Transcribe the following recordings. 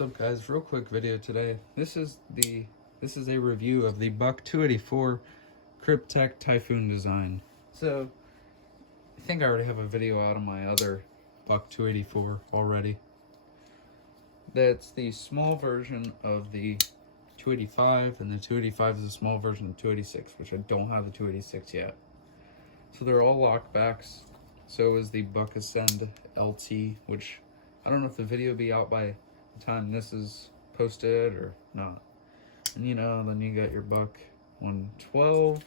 What's up, guys? Real quick video today. This is a review of the Buck 284 Kryptek Typhoon design. So I think I already have a video out of my other Buck 284 already. That's the small version of the 285, and the 285 is a small version of 286, which I don't have the 286 yet. So they're all lockbacks. So is the Buck Ascend LT, which I don't know if the video will be out by the time this is posted or not. And then you got your Buck 112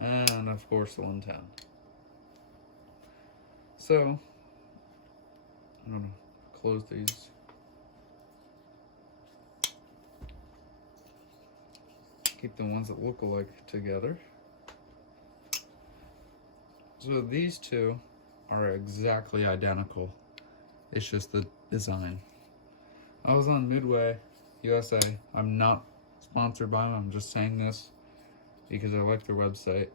and of course the 110. So I'm gonna close these. Keep the ones that look alike together. So these two are exactly identical. It's just the design. I was on Midway USA. I'm not sponsored by them. I'm just saying this because I like their website.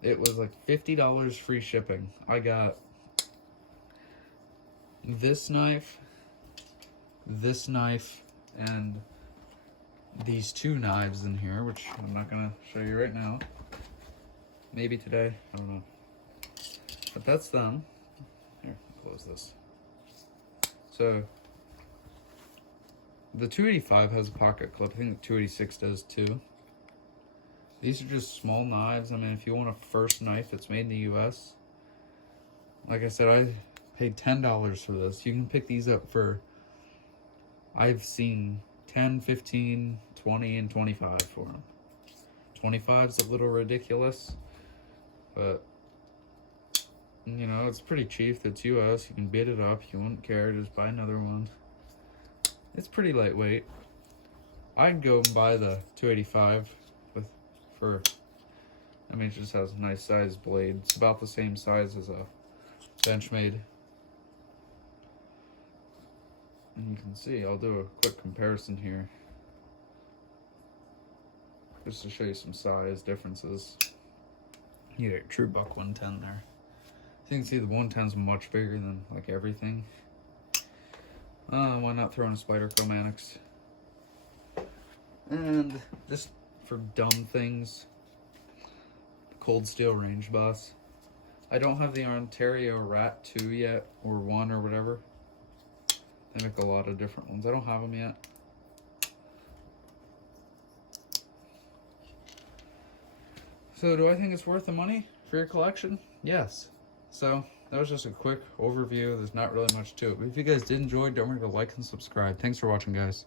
It was like $50 free shipping. I got this knife, and these two knives in here, which I'm not gonna show you right now. Maybe today, I don't know. But that's them. Here, I'll close this. So the 285 has a pocket clip. I think the 286 does too. These are just small knives. I mean, if you want a first knife that's made in the US, like I said, I paid $10 for this. You can pick these up for, I've seen 10, 15, 20, and 25 for them. 25's a little ridiculous, but it's pretty cheap. It's US. You can bid it up. You wouldn't care. Just buy another one. It's pretty lightweight. I'd go and buy the 285 it just has a nice size blade. It's about the same size as a Benchmade. And you can see, I'll do a quick comparison here, just to show you some size differences. You get a true Buck 110 there. So you can see the 110's much bigger than like everything. Why not throw in a Spider Chromatics? And just for dumb things, Cold Steel Range Boss. I don't have the Ontario Rat 2 yet, or 1 or whatever. They make a lot of different ones. I don't have them yet. So do I think it's worth the money for your collection? Yes. So that was just a quick overview. There's not really much to it. But if you guys did enjoy, don't forget to like and subscribe. Thanks for watching, guys.